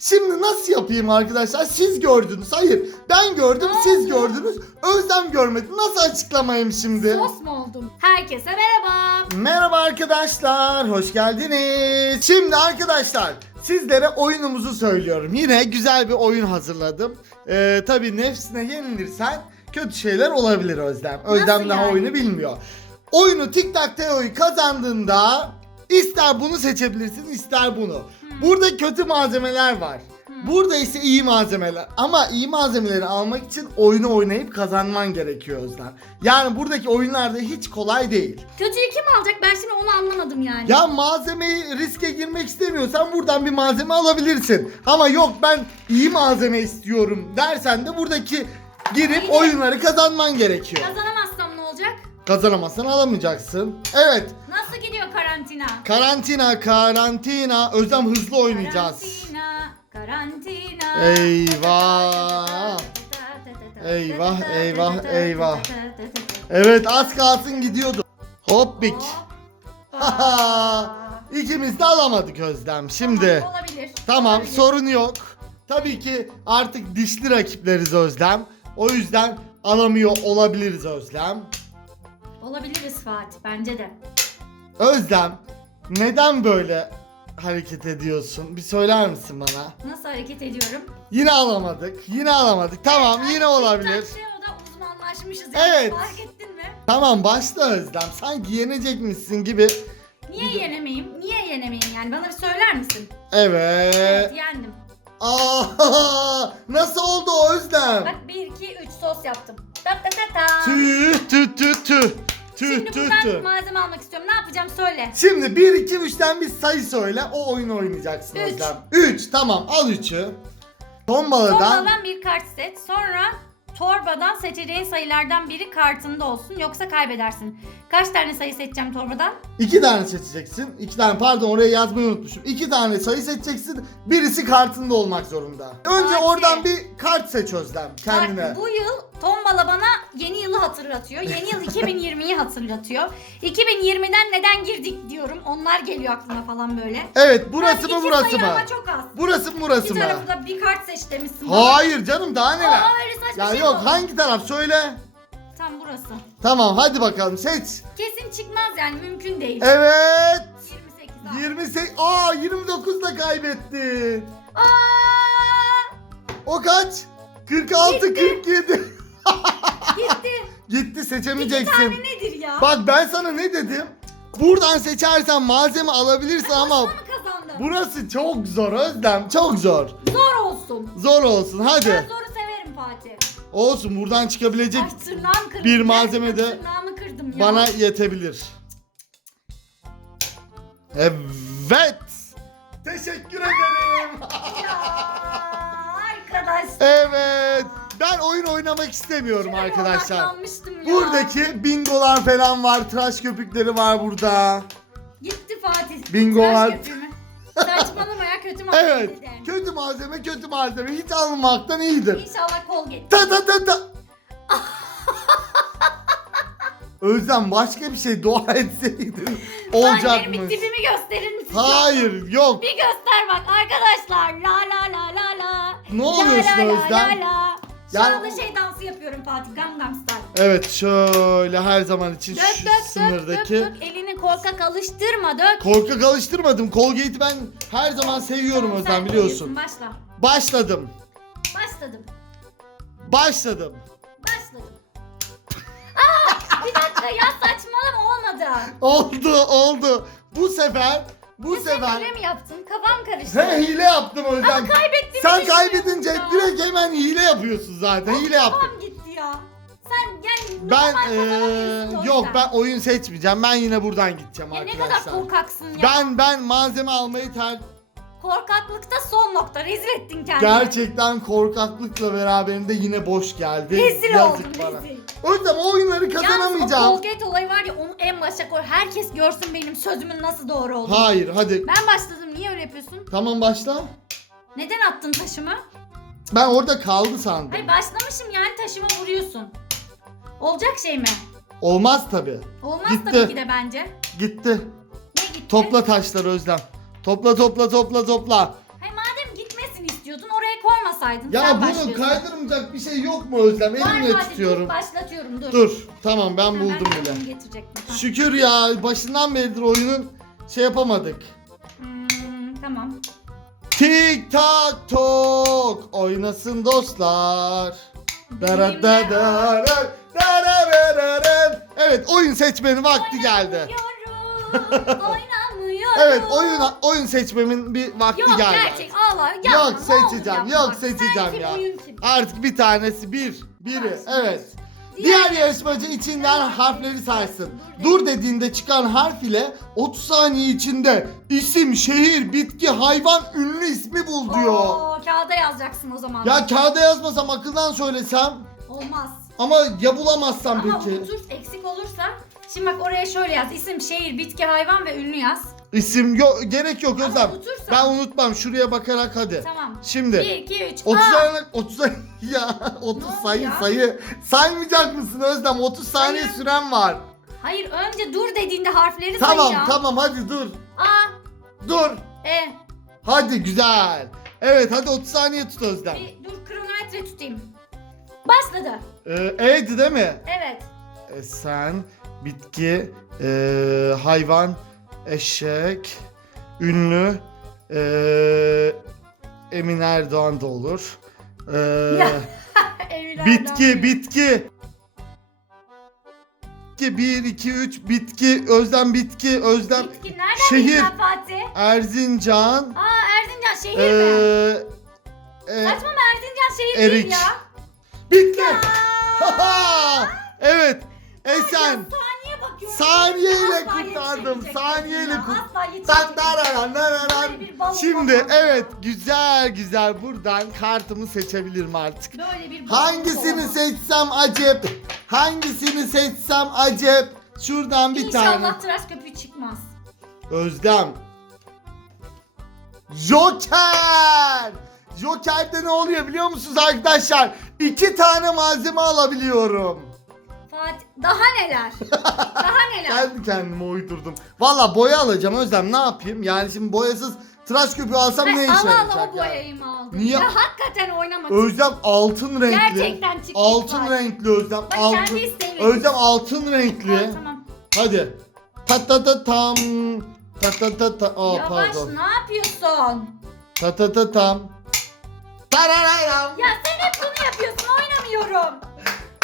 Şimdi nasıl yapayım arkadaşlar? Siz gördünüz. Hayır ben gördüm siz gördünüz. Özlem görmedi. Nasıl açıklamayayım şimdi? Sos mu oldum? Herkese merhaba. Merhaba arkadaşlar, hoş geldiniz. Şimdi arkadaşlar, sizlere oyunumuzu söylüyorum. Yine güzel bir oyun hazırladım. Ee, tabii nefsine yenilirsen kötü şeyler olabilir Özlem. Özlem daha yani? oyunu bilmiyor. Oyunu Tic Tac Teo'yu kazandığında ister bunu seçebilirsin, ister bunu. Burada kötü malzemeler var. Burada ise iyi malzemeler. Ama iyi malzemeleri almak için oyunu oynayıp kazanman gerekiyor Özlem. Yani buradaki oyunlarda hiç kolay değil. Kötüyü kim alacak? Ben şimdi onu anlamadım yani. Ya malzemeyi riske girmek istemiyorsan buradan bir malzeme alabilirsin. Ama yok ben iyi malzeme istiyorum dersen de buradaki girip İyi. oyunları kazanman gerekiyor. Kazanamazsam ne olacak? Kazanamazsan alamayacaksın. Evet. Nasıl gidiyor karantina? Karantina, karantina. Özlem hızlı oynayacağız. Karantina, karantina. Eyvah. Eyvah, eyvah, eyvah. Evet az kalsın gidiyordu. Hoppik. İkimiz de alamadık Özlem. Şimdi. Tamam, olabilir. Tamam Olabilir. sorun yok. Tabii ki artık dişli rakipleriz Özlem. O yüzden alamıyor olabiliriz Özlem. Olabiliriz Fatih bence de. Özlem neden böyle hareket ediyorsun? Bir söyler misin bana? Nasıl hareket ediyorum? Yine alamadık. Yine alamadık. Tamam yine olabilir. o da uzmanlaşmışız yani. Evet. Fark ettin mi? Tamam başla Özlem. Sanki yenecekmişsin gibi. Niye yenemeyeyim? Niye yenemeyeyim yani? Bana bir söyler misin? Evet. Evet yendim. Aa, nasıl oldu Özlem? Bak 1 2 3 sos yaptım. Ta ta ta ta. Tüh tüh tüh tüh. Tüh Şimdi tüh buradan tüh. malzeme almak istiyorum. Ne yapacağım söyle. Şimdi 1 2 3'ten bir sayı söyle. O oyunu oynayacaksın Üç. Özlem. 3 tamam al 3'ü. Tombaladan Torbadan bir kart seç. Sonra torbadan seçeceğin sayılardan biri kartında olsun yoksa kaybedersin. Kaç tane sayı seçeceğim torbadan? 2 tane seçeceksin. 2 tane pardon oraya yazmayı unutmuşum. 2 tane sayı seçeceksin. Birisi kartında olmak zorunda. Önce Fatih. oradan bir kart seç Özlem kendine. Bak bu yıl tombala bana yeni yılı hatırlatıyor. Yeni yıl 2020'yi hatırlatıyor. 2020'den neden girdik diyorum. Onlar geliyor aklıma falan böyle. Evet burası mı burası mı? ama çok az. Burası mı burası mı? tarafı da bir kart seç demişsin. bana. Hayır canım daha neler? Aa öyle saçma Ya şey yok mi hangi taraf söyle. Tam burası. Tamam hadi bakalım seç. Kesin çıkmaz yani mümkün değil. Evet. 28 al. 28. Aa 29 da kaybettin. Aa! O kaç? 46 47. Gitti. Gitti İki seçemeyeceksin. tane nedir ya? Bak ben sana ne dedim? Buradan seçersen malzeme alabilirsin ama Boşuna mı kazandım? burası çok zor Özlem. Çok zor. Zor olsun. Zor olsun Ben hadi. zoru severim Fatih. Olsun buradan çıkabilecek Ay bir malzeme de bana yetebilir. Evet. Teşekkür ederim. Ya arkadaş. Evet. Ben oyun oynamak istemiyorum arkadaşlar. Odaklanmıştım ya. Buradaki bingolar falan var. Tıraş köpükleri var burada. Gitti Fatih. Bingo Tıraş var. köpüğü mü? Saçmalama ya kötü malzeme Evet. dedi. Kötü malzeme kötü malzeme. Hiç almamaktan iyidir. İnşallah kol getir. Ta ta ta ta. Özlem başka bir şey dua etseydin benim bir olacakmış. tipimi gösterir misin? Hayır yok. Bir göster bak arkadaşlar. La la la la la. Ne oluyorsun la, la, Özlem? La, la. Şu Yani- anda şey dansı yapıyorum Fatih. Gangnam Style. Evet şöyle her zaman için Dök şu dök dök sınırdaki. dök dök. Elini korkak alıştırma dök. Korkak alıştırmadım. Colgate'i ben her zaman seviyorum Tamam, Özlem sen biliyorsun. koyuyorsun, Başla. Başladım. Başladım. Başladım. Başladım. Aa, bir dakika ya saçmalama olmadı. Oldu oldu. Bu sefer bu sefer hile mi yaptın? Kafam karıştı. He hile yaptım Özlem. Ama kaybettiğimi Sen kaybedince ya. direkt hemen hile yapıyorsun zaten. Hile yaptım. Kafam gitti ya. Sen yani Ben o yok yüzden. ben oyun seçmeyeceğim. Ben yine buradan gideceğim Ya ne arkadaşlar. kadar korkaksın ya. Ben ben malzeme almayı ter Korkaklıkta son nokta. Rezil ettin kendini. gerçekten korkaklıkla beraberinde yine boş geldi. Rezil Yazık oldun bana. rezil. O yüzden o oyunları Yalnız o kazanamayacağım. Colgate olayı var ya onu en başa koy. Herkes görsün benim sözümün nasıl doğru olduğunu. Hayır hadi. Ben başladım. Niye öyle yapıyorsun? Tamam başla. Neden attın taşımı? Ben orada kaldı sandım. Hayır başlamışım yani taşıma vuruyorsun. Olacak şey mi? Olmaz tabi. Olmaz Gitti. tabii ki de bence. Gitti. Ne gitti? Topla taşları Özlem. Topla topla topla topla. Kaydırmasaydın. Ya Sen bunun başlıyorsun. kaydırmayacak bir şey yok mu Özlem? Var Elimle hadi, tutuyorum. Dur, başlatıyorum dur. Dur. Tamam ben Ha, buldum ben bile. bunu getirecektim. Ha. Şükür ya başından beridir oyunun şey yapamadık. Hmm, tamam. Tik tak tok oynasın dostlar. Dara da da ra, da ra ra ra. Evet oyun seçmenin vakti geldi. Oynamıyorum. Evet oyun oyun seçmemin bir vakti Yok geldi. gerçek ağla. Yapma, Yok seçeceğim. yapma. Yok seçeceğim sen ya. oyun kim? Artık bir tanesi bir. Biri. Saysın. Evet. Diğer- yarışmacı içinden harfleri saysın. Dur Dur dediğinde çıkan harf ile 30 saniye içinde isim, şehir, bitki, hayvan, ünlü ismi bul diyor. Oo, kağıda yazacaksın o zaman. Ya kağıda yazmasam akıldan söylesem Olmaz. ama ya bulamazsam Ama peki? unutur eksik olursa. Şimdi bak oraya şöyle yaz. İsim, şehir, bitki, hayvan ve ünlü yaz. İsim yok gerek yok Ama Özlem. unutursan- Ben unutmam şuraya bakarak hadi. Tamam. Şimdi 1, 2, 3. 30 Aa! saniye 30 saniye ya 30 Ne oldu sayı ya? sayı saymayacak mısın Özlem 30 saniye Sayı. süren var. Hayır önce dur dediğinde harfleri Tamam ya. tamam hadi dur. A, Dur. E. Hadi güzel. Evet hadi 30 saniye tut Özlem. Bir dur kronometre tutayım. Başladı. Ee, E'di değil mi? Evet. E, sen, bitki, e, hayvan, eşek, ünlü, e, Emin Erdoğan da olur. E, bitki, bitki. Bitki 1, 2, 3 bitki, Özlem bitki, Özlem Bitki nereden şehir. Fatih? Erzincan, Aa Erzincan şehir e, mi? e, Saçma Erzincan şehir Erik. değil ya. bitti. Ya. evet. Esen. bakıyorum. Saniyeyle kurtardım, saniyeyle ya, kurt- Asla Tan yetişemeyeceksin. dararan dararan. Böyle bir balon Şimdi evet güzel güzel buradan kartımı seçebilirim artık. Hangisini seçsem acep? Hangisini seçsem acep? Şuradan bir İnşallah tane. tıraş köpüğü çıkmaz. Özlem. Joker. Joker'de ne oluyor biliyor musunuz arkadaşlar? İki tane malzeme alabiliyorum. Fatih daha neler? daha neler? Kendi kendime uydurdum. Valla boya alacağım Özlem ne yapayım? Yani şimdi boyasız tıraş köpüğü alsam ne işe Allah yarayacak Allah o yani? boyayı mı aldın? Niye? Ya hakikaten oynamak Özlem altın renkli. Gerçekten çıktı Altın Fatih. renkli Özlem. Bak altın. kendi isteğiyle. Özlem altın renkli. Tamam, tamam. Hadi. Ta ta ta tam. Ta ta ta ta. Aa Yavaş pardon. ne yapıyorsun? Ta ta ta tam. Tarararam. Ya sen hep bunu yapıyorsun oynamıyorum.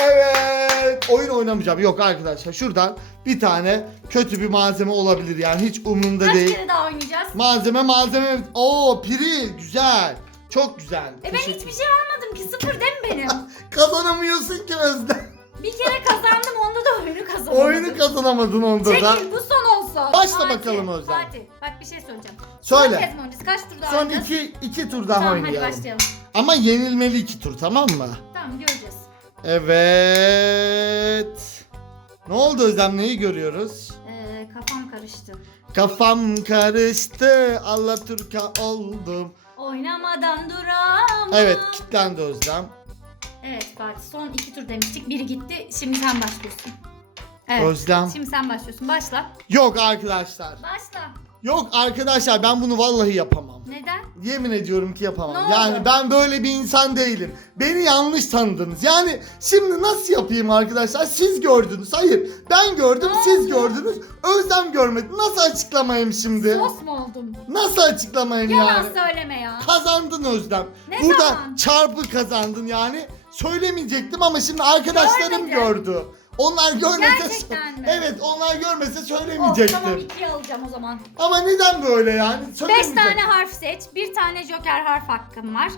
Evet. Oyun oynamayacağım. Yok arkadaşlar şuradan bir tane kötü bir malzeme olabilir yani hiç umurumda Kaç değil. kere daha oynayacağız? Malzeme malzeme. Oo piri güzel. Çok güzel. E ben Teşekkür- hiçbir şey almadım ki sıfır değil mi benim? Kazanamıyorsun ki Özlem. Bir kere kazandım onda da oyunu kazandım. Oyunu kazanamadın onda da. Çekil bu son olsun. Başla bakalım Özlem. Fatih bak bir şey söyleyeceğim. Söyle. Son kez mi oynayacağız? Kaç tur daha Son oynayacağız? iki, iki tur daha Tamam hadi oynayalım. başlayalım. Ama yenilmeli iki tur tamam mı? Tamam göreceğiz. Evet. Ne oldu Özlem neyi görüyoruz? Ee, kafam karıştı. Kafam karıştı Alaturka oldum. Oynamadan duramam. Evet kilitlendi Özlem. Evet Fatih son iki tur demiştik. Biri gitti. Şimdi sen başlıyorsun. Evet. Özlem. Şimdi sen başlıyorsun. Başla. Yok arkadaşlar. Başla. Yok arkadaşlar ben bunu vallahi yapamam. Neden? Yemin ediyorum ki yapamam. Ne oldu? yani ben böyle bir insan değilim. Beni yanlış tanıdınız. Yani şimdi nasıl yapayım arkadaşlar? Siz gördünüz. Hayır ben gördüm Ne siz oldu? gördünüz. Özlem görmedi. Nasıl açıklamayayım şimdi? Sos mu oldum? Nasıl açıklamayayım Yalan yani? söyleme ya. Kazandın Özlem. Ne Burada zaman? çarpı kazandın yani. Söylemeyecektim ama şimdi arkadaşlarım Görmedim. gördü. Onlar görmese Gerçekten mi? Evet, onlar görmese Oh, söylemeyecektim. tamam ikiye alacağım o zaman. Ama neden böyle yani? Beş tane harf seç. Bir tane joker harf hakkım var.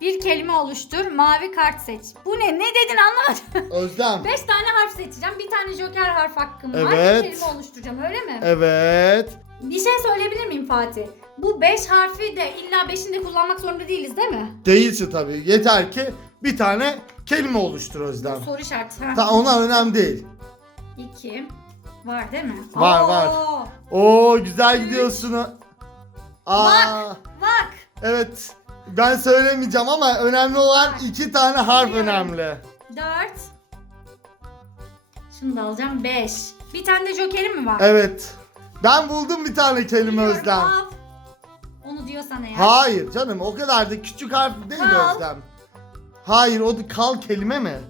Bir kelime oluştur. Mavi kart seç. Bu ne? Ne dedin anlamadım. Özlem. Beş tane harf seçeceğim. Bir tane joker harf hakkım var. Evet. Bir kelime oluşturacağım öyle mi? Evet. Bir şey söyleyebilir miyim Fatih? Bu beş harfi de illa beşini de kullanmak zorunda değiliz değil mi? Değilse tabii. Yeter ki bir tane kelime oluştur Özlem. Soru işareti. Ha. Ta ona önemli değil. İki. Var değil mi? Var, var. Oo güzel gidiyorsun. Aa. Bak. Evet. Ben söylemeyeceğim ama önemli olan iki tane harf Biliyorum. önemli. Dört. Şunu da alacağım. Beş. Bir tane de jokerim mi var? Evet. Ben buldum bir tane kelime Biliyorum, Özlem. al. Onu diyorsan eğer. Hayır canım o kadar da küçük harf değil Kal. Özlem. Hayır o kal kelime mi?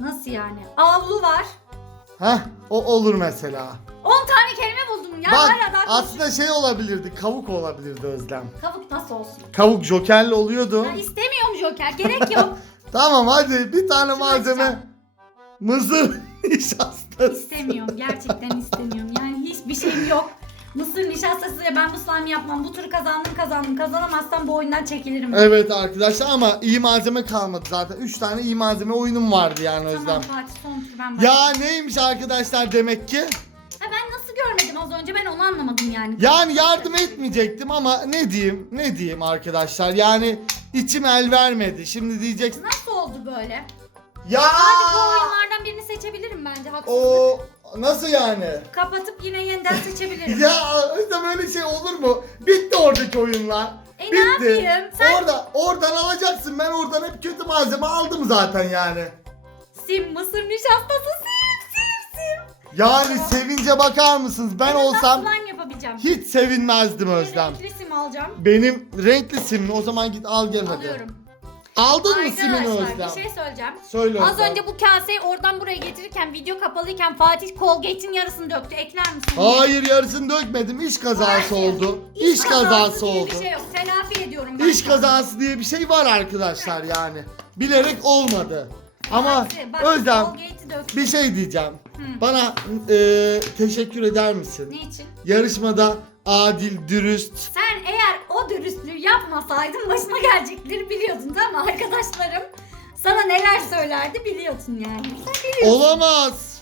Nasıl yani? Avlu var. Heh o olur mesela. 10 tane kelime buldum ya. Bak hala daha aslında şey olabilirdi kavuk olabilirdi Özlem. Kavuk nasıl olsun? Kavuk jokerli oluyordu. Ya istemiyorum Joker. Gerek yok. Tamam hadi bir tane Şunu malzeme. açacağım. Mısır nişastası. istemiyorum. Gerçekten istemiyorum. Yani hiçbir şeyim yok. Mısır nişastasıyla ben bu slime yapmam. Bu turu kazandım kazandım. Kazanamazsam bu oyundan çekilirim. Evet arkadaşlar ama iyi malzeme kalmadı zaten. 3 tane iyi malzeme oyunum vardı yani Özlem. Tamam Fatih son tur ben başlayayım. Ya neymiş arkadaşlar demek ki? Ha, ben nasıl görmedim az önce ben onu anlamadım yani. Yani yardım etmeyecektim ama ne diyeyim ne diyeyim arkadaşlar yani içim el vermedi. Şimdi diyeceksin Nasıl oldu böyle? ya Hadi bu oyunlardan birini seçebilirim bence haksızlık. o nasıl yani? Kapatıp yine yeniden seçebilirim. Ya Özlem öyle şey olur mu? Bitti oradaki oyunlar. E, ne Bitti. yapayım? Sen- Orada oradan alacaksın. Ben oradan hep kötü malzeme aldım zaten yani. Sim mısır nişastası sim sim sim. Yani sevince bakar mısınız? Ben olsam slime yapabileceğim. hiç sevinmezdim Özlem. Renkli sim alacağım. Benim renkli simli o zaman git al gel hadi. Alıyorum. Aldın mı Arkadaşlar Özlem? bir şey söyleyeceğim. Söyle Az Özlem. önce bu kaseyi oradan buraya getirirken video kapalıyken Fatih Colgate'in yarısını döktü. Ekler misin? Hayır yarısını dökmedim. İş kazası Hayır. oldu. İş, kazası diye oldu. Bir şey yok. Telafi ediyorum ben. İş kazası diye bir şey var arkadaşlar yani. Bilerek olmadı. Ama Fatih, bak, Özlem Colgate'i döktü. bir şey diyeceğim. Bana e, teşekkür eder misin? Ne için? Yarışmada adil, dürüst. Sen eğer o dürüstlüğü yapmasaydın başına gelecekleri biliyordun değil mi arkadaşlarım? Sana neler söylerdi biliyorsun yani. Sen biliyorsun. Olamaz.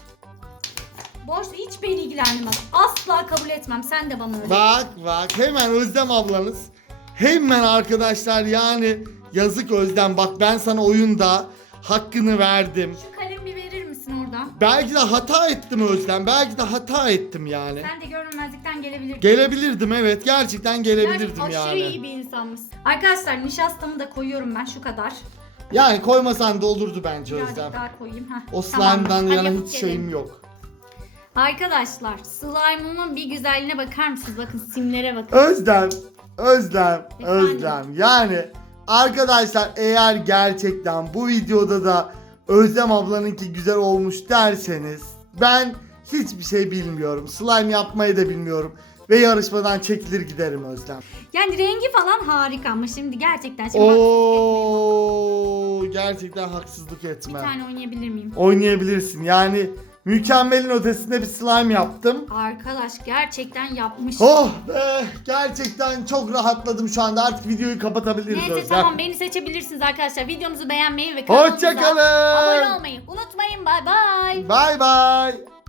Boş hiç beni ilgilendirmez. Asla kabul etmem. Sen de bana öyle. Bak bak hemen Özlem ablanız. Hemen arkadaşlar yani yazık Özlem bak ben sana oyunda hakkını verdim. Belki de hata ettim Özlem. Belki de hata ettim yani. Sen de görünmezlikten gelebilirdin. Gelebilirdim evet. Gerçekten gelebilirdim Gerçekten aşırı yani. iyi bir insanmışsın. Arkadaşlar nişastamı da koyuyorum ben şu kadar. Yani koymasan da olurdu bence Birazcık Özlem. daha koyayım. Heh, O slime'dan Hadi yana yapıp hiç gelelim. şeyim yok. Arkadaşlar slime'ımın bir güzelliğine bakar mısınız? Bakın simlere bakın. Özlem, Özlem, Efendim? Özlem. Yani arkadaşlar eğer gerçekten bu videoda da Özlem ablanınki güzel olmuş derseniz ben hiçbir şey bilmiyorum. Slime yapmayı da bilmiyorum. Ve yarışmadan çekilir giderim Özlem. Yani rengi falan harika ama şimdi gerçekten şimdi. Oo, gerçekten haksızlık Bir etme. tane oynayabilir miyim? Oynayabilirsin. Yani mükemmelin ötesinde bir slime yaptım. Arkadaş gerçekten yapmış. Oh be gerçekten çok rahatladım şu anda. Artık videoyu kapatabiliriz Neyse Özlem. tamam beni seçebilirsiniz arkadaşlar. Videomuzu beğenmeyi ve kanalımıza Hoşçakalın. abone olmayı unutmayın. Bay bay. Bay bay.